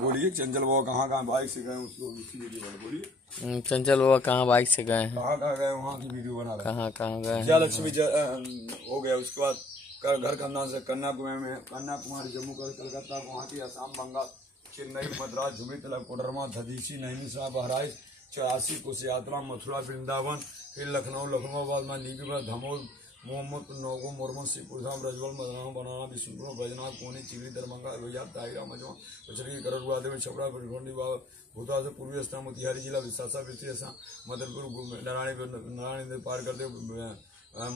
बोलिए चंचल बाबा कहाँ बाइक से गए उसको बोलिए। चंचल बाबा कहाँ बाइक से गए हैं? कहाँ गए वहाँ की वीडियो बना रहे। कहाँ गए? जय लक्ष्मी हो गया। उसके बाद घर खानदान से कन्याकुमारी जम्मू कलकत्ता गुवाहाटी असम बंगाल चेन्नई मद्रास झुमरी तलब कोडरमा धदीसी नैनीताल बहराइच 84 कोस यात्रा मथुरा वृंदावन फिर लखनऊ बाद में नीबीगढ़ धमोल मोहम्मद नौगो मुरमन श्रीपुर धाम रजवल मदनाम बनाना विष्णुपुर बैजनाथ कोनी चिगरी दरभंगा रोहिया ताहिरा मजवा कचरी करड़ुआ देव छपरा भुंडी भूता से पूर्वी स्थान मोतिहारी जिला विशाखा पृथ्वी मदनपुर नारायण पार करते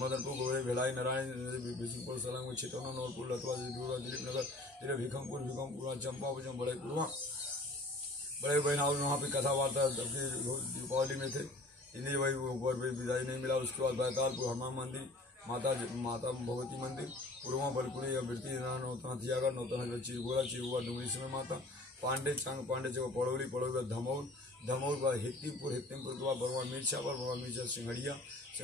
मदनपुर गोरे भिलाई नारायण बिशनपुर सलंग छितौना नौरपुर लतवा दिलीप नगर जिले भीखमपुर चंपा बड़े बहन और वहाँ पे कथा वार्ता दीपावली में थे इन्हीं वही ऊपर विदाई नहीं मिला। उसके बाद बैतालपुर हनुमान मंदिर माता भगवती मंदिर पूर्वा बलकुड़ी वृत्ति नौतना थियागढ़ नौतना चिरगोरा डुंगरी समय माता पांडे चौक पड़ोली धमौल का हिक्तिमपुर के बाद बरवा मिर्चा सिंघड़िया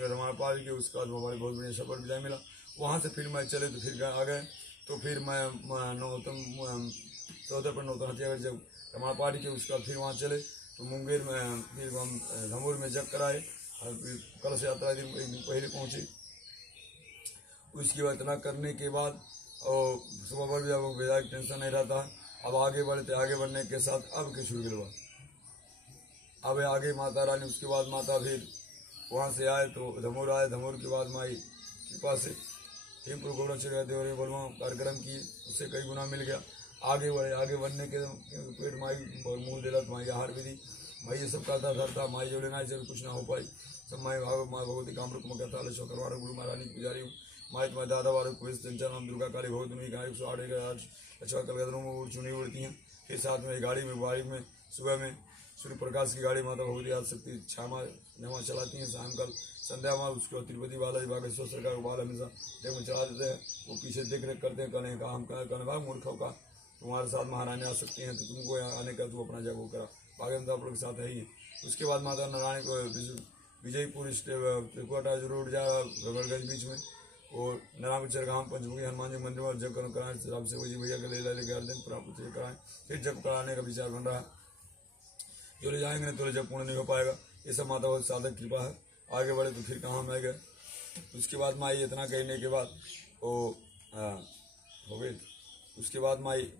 रमापाल के। उसके बाद हमारे बहुत बढ़िया सफर विदाई मिला। वहाँ से फिर मैं चले तो फिर आ गए तो फिर मैं चौदह पर नौतना थियागढ़ जब रमापाल के। उसके बाद फिर वहाँ चले तो मुंगेर में फिर हम धमौर में जग कराए और फिर कलश यात्रा दिन एक दिन पहले पहुँचे। उसके बाद इतना करने के बाद और सुबह पर भी अब विदाई टेंशन नहीं रहता। अब आगे बढ़ते आगे बढ़ने के साथ अब के शुरू के अब आगे माता रानी। उसके बाद माता फिर वहाँ से आए तो धमौर आए। धमौर के बाद माई कृपा से हेमपुर गौड़ा चढ़ देवरे बलवा कार्यक्रम किए उससे कई गुना मिल गया। आगे बढ़ने के पेट माई मुँह दिलत माई आहार विधि माई ये सब कहता धरता माई जो लेना है कुछ ना हो पाई सब माई माँ भगवती कामरूप में कहता लक्ष्य करवा गुरु महारानी पुजारी हूँ माई तुम्हारे दादा वाले कुछ चंचल नाम दुर्गा काली भगवत उन्हीं का 108 अच्छा कलगदरों में चुनी उड़ती हैं। फिर साथ में गाड़ी में सुबह में सूर्य प्रकाश की गाड़ी माता भगवती आदि शक्ति छामा नमा चलाती हैं। शाम कल संध्या माँ उसको तिरुपति बालाजी बागेश्वर सरकार को बाल हमेशा जग में चला देते हैं। वो पीछे देख रेख करते हैं कहने का हम कहने भाग मूर्खों का तुम्हारे साथ महारानी आ सकती हैं तो तुमको यहाँ आने का तू अपना जगह करा बागे में तो आप लोग के साथ है ही। उसके बाद माता नारायण को विजयपुर त्रिकुटा रोड जा रबड़गंज बीच में और नारायण चरगाम पंचमुखी हनुमान जी मंदिर में जब कराएं राम से जी भैया के ले अर्जन प्राप्त कराएं फिर जब कराने का विचार बन रहा है। जो ले जाएंगे तो जब पूर्ण नहीं हो पाएगा। ये सब माता बहुत साधक कृपा है। आगे बढ़े तो फिर कहाँ में गए। उसके बाद माई इतना कहने के बाद वो हो गई। उसके बाद माई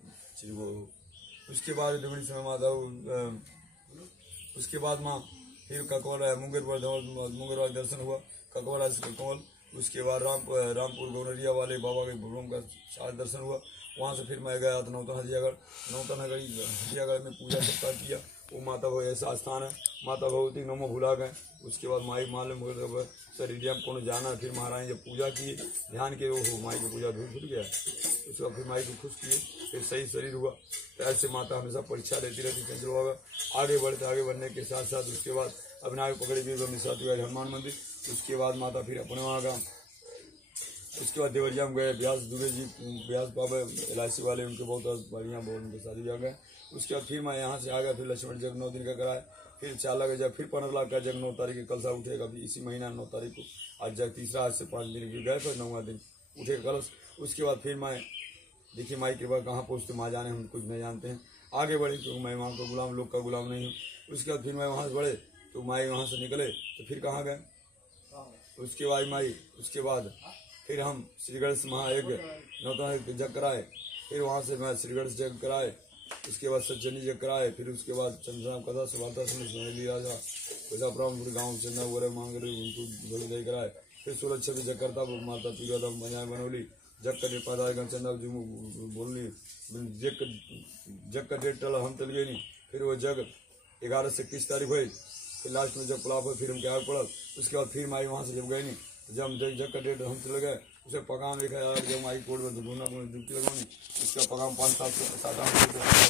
उसके बाद डुमरी समय माता उसके बाद माँ फिर ककवल मुंगेर वाले दर्शन हुआ ककवल ककवल। उसके बाद रामपुर गौनरिया वाले बाबा के भवन का साथ दर्शन हुआ। वहाँ से फिर मैं गया तो नौतन हजियागढ़ में पूजा सबका किया। वो माता ऐसा स्थान है माता भगवती नमो भुला गए। उसके बाद माई मालूम शरीर को जाना फिर महारानी जब पूजा किए ध्यान के वो माई की पूजा धुल गया। उसके बाद फिर माई को खुश किए फिर सही शरीर हुआ। तो ऐसे माता हमेशा परीक्षा लेती रहती चंद्र बाबा। आगे बढ़ने के साथ साथ उसके बाद अभिनाव पकड़ी भी हनुमान मंदिर। उसके बाद माता फिर अपने वहाँ गया। उसके बाद देवरिया में गए व्यास दुबे जी व्यास बाबा LIC वाले उनके बहुत बढ़िया बहुत उनके शादी ब्याह गए। उसके बाद फिर मैं यहाँ से आ गया। फिर लक्ष्मण जग 9 दिन का कराया फिर 4 लाख जब फिर 15 लाख का जग 9 तारीख के कलशा उठेगा इसी महीना 9 तारीख को। आज जग तीसरा आज से 5 दिन की गए फिर 9वां दिन उठेगा कलश। उसके बाद फिर मैं देखिए माई के बाद कहाँ पहुँचते माँ जाने हम कुछ नहीं जानते हैं। आगे बढ़े क्योंकि मैं वहाँ का गुलाम लोग का गुलाम नहीं हूँ। उसके बाद फिर मैं वहाँ से बढ़े तो माई वहाँ से निकले तो फिर कहाँ गए। उसके बाद माई उसके बाद फिर हम श्रीगढ़ से महायज्ञ नौतन जग कराए। फिर वहाँ से मैं श्रीगढ़ से जग कराए। उसके बाद सज्जनी जग कराए। फिर उसके बाद चंद्रनाम कथा सुबाता सुनी राजा पूरे गाँव चंदा वगैरह मांग रहे दे कराए। फिर 16 जग करता माता पूजा बनाए बनौली जग का डेट 5 चंदा बोलनी जग का डेट टला हम चल गए नहीं। फिर वो जग 11 से 21 तारीख हुई। फिर लास्ट में जब पुलाव फिर हम क्या पड़ा। उसके बाद फिर माई वहाँ से जब गए नहीं जब हम जग का डेट हम चले गए उसे पकाम देखा यार जब माई कोर्ट में ढूंढना डुबकी लगानी उसका पकाम 5-7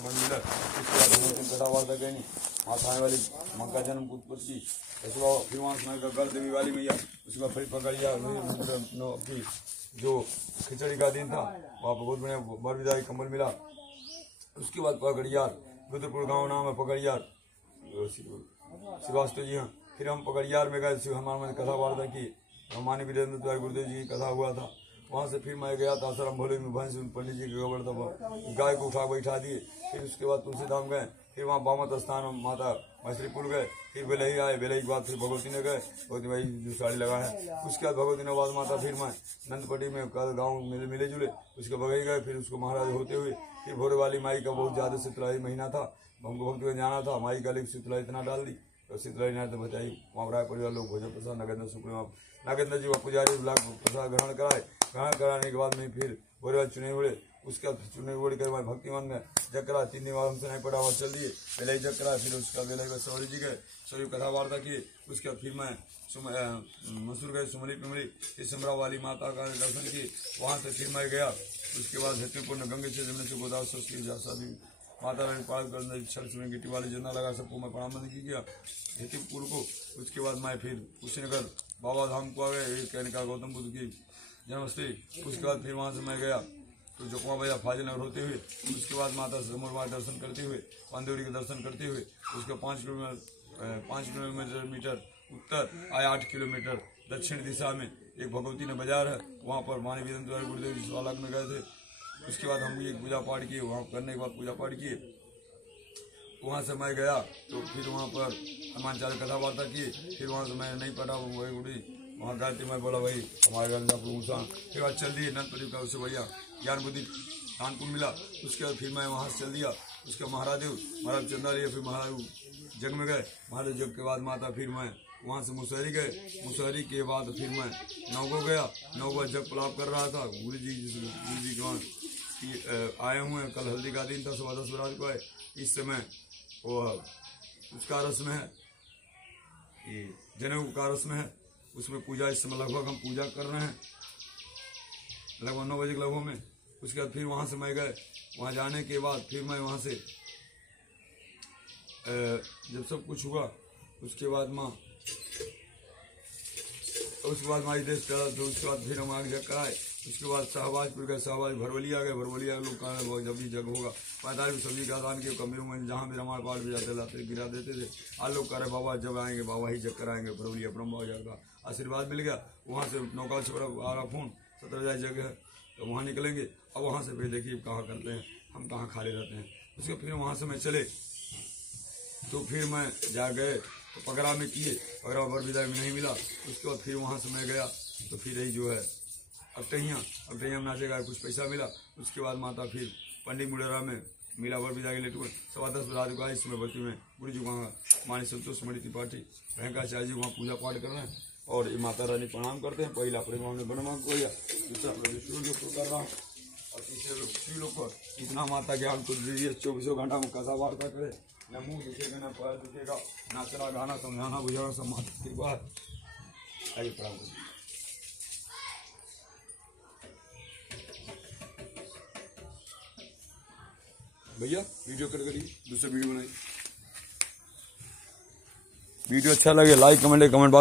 बन मिला। उसके बाद हम कथा वार्ता गए नहीं माता वाली माँ का जन्म उत्पत्ति फिर वहाँ से गल देवी वाली मैया। उसके बाद फिर पकड़िया जो खिचड़ी का दिन था वहाँ पर बहुत बढ़िया बर विदाई कम्बल मिला। उसके बाद पकड़ियार रुद्रपुर गाँव नाम है पकड़ियार श्रीवास्तव जी। हाँ फिर हम पकड़ियार में गए शिव हनुमान में कथा वार्ता की। हमारे वीरेंद्र तिवारी गुरुदेव जी की कथा हुआ था वहाँ से फिर मैं गया आसाराम भोले में भैंस पंडित जी के गोबर दबा गाय को उठा बैठा दिए। फिर उसके बाद तुलसी धाम गए, फिर वहाँ बामत स्थान माता मैसरीपुर गए, फिर बेलही आए, बेलही के बाद फिर भगवती ने गए, भगवती भाई जो साड़ी लगा है। उसके बाद भगवती ने बाद माता फिर मैं नंदपट्टी में कल गाँव मिले जुले, उसके बगई गए। फिर उसको महाराज होते हुए फिर भोरे वाली माई का बहुत ज्यादा शीतलाई महीना था, हमको भक्त में जाना था। माई का शीतलाई इतना डाल दी तो शीतलाई नाथ बचाई। वहाँ राय परिवार लोग भोजन प्रसाद नगेंद्र शुक्ल नागेंद्र जी पुजारी प्रसाद ग्रहण कराने के बाद में फिर भोरे वाले चुने उड़े। उसके बाद चुने उड़ कर मैं भक्तिमान में जकरा 3 दिन बाद हमसे नहीं पड़ा, वहाँ चल दिए बेलई जकरा। फिर उसका बेलई में सौरी जी गए, सौरी कथा वार्ता किए। उसके बाद फिर मैं मसूर गए, सुमली पिमली, फिर सिमरा वाली माता का दर्शन किए। वहाँ से फिर मैं गया। उसके बाद हेतुपुर गंगे से जमने से गोदावरी की शादी माता रानी पाल कर छठ में गिट्टी वाली जना लगा, सबको मैं प्रणाम किया हेतुपुर को। उसके बाद मैं फिर कुशीनगर बाबा धाम को आ गए, कहने का गौतम बुद्ध की जन्मस्थली। उसके बाद फिर वहाँ से मैं गया तो जोकुआ भैया फाजिलनगर होते हुए, उसके बाद माता समरवा दर्शन करते हुए, पांदेवरी के दर्शन करते हुए, उसके 5 किलोमीटर उत्तर आए 8 किलोमीटर दक्षिण दिशा में एक भगवती ने बाजार है, वहाँ पर मानी वीरेंद्र द्वारा गुरुदेव जी स्वालक में गए थे। उसके बाद हम भी एक पूजा पाठ किए, वहाँ करने के बाद पूजा पाठ किए। वहाँ से मैं गया तो फिर वहाँ पर हनुमान चालीसा कथा वार्ता किए। फिर वहाँ से मैं नहीं पढ़ा वही गुड़ी वहाँ गाती, मैं बोला भाई हमारे घर में फिर बाद चल दिए नंदपरी का। उससे भैया ज्ञान बुद्धि कानपुर मिला। उसके बाद फिर मैं वहाँ से चल दिया। उसके महाराज चंदा लिए, फिर महाराज जग में गए। महाराज जग के बाद माता फिर मैं वहाँ से मुसहरी गए। मुसहरी के बाद फिर मैं नौगो गया। नौगो जग पलाप कर रहा था। गुरु जी के वहाँ आए हुए हैं। कल हल्दी का दिन था, 10:15 रात को आए। इस समय वो उसका रस्म है, ये जनेऊ का रस्म है, उसमें पूजा इस समय लगभग हम पूजा कर रहे हैं लगभग 9 बजे के लगभग में। उसके बाद फिर वहाँ से मैं गए। वहाँ जाने के बाद फिर मैं वहाँ से जब सब कुछ हुआ उसके बाद माई देश चला। तो उसके बाद फिर हम आगे जग कराए। उसके बाद शाहबाजपुर गए, शाहबाज भरवली आ गए। भरवली आ गए लोग कहा जब भी जग होगा 45 सब्जी का दान किया कमरे में, जहाँ भी हमारे पाठ भी जाते लाते गिरा देते थे। आज लोग कह रहे बाबा जब आएंगे बाबा ही जग कराएंगे। भरवली ब्रह्म हो जाएगा, आशीर्वाद मिल गया। वहाँ से नौका से आ रहा फोन 17 जगह है तो वहाँ निकलेंगे। अब वहाँ से फिर देखिए कहाँ करते हैं, हम कहाँ खाली रहते हैं। उसके फिर वहाँ से मैं चले तो फिर मैं जा गए तो पगड़ा में किए, पगड़ा पर विदाई में नहीं मिला। उसके बाद फिर वहाँ से मैं गया तो फिर यही जो है अबटैया में नाचेगा, कुछ पैसा मिला। उसके बाद माता फिर पंडित मुड़ेरा में मिला वर विदा के लेट 10:15 रात को आई। इसमें बस्ती में गुरु जी वहाँ मानी संतोष मणि त्रिपाठी भयंकाचार्य जी वहाँ पूजा पाठ कर रहे हैं। और ये माता रानी प्रणाम करते हैं। पहला प्रेम हमने बनवा को दिया, दूसरा शिव लोग को कर रहा हूँ और तीसरे शिव लोग को इतना माता ज्ञान को दीजिए 24 घंटा में कथा वार्ता करे, न मुँह दिखेगा न पैर दिखेगा, नाचना गाना समझाना बुझाना सब माता कृपा है। आइए प्रणाम करिए। भैया वीडियो कर करिए, दूसरे वीडियो बनाइए। वीडियो अच्छा लगे लाइक कमेंट बॉक्स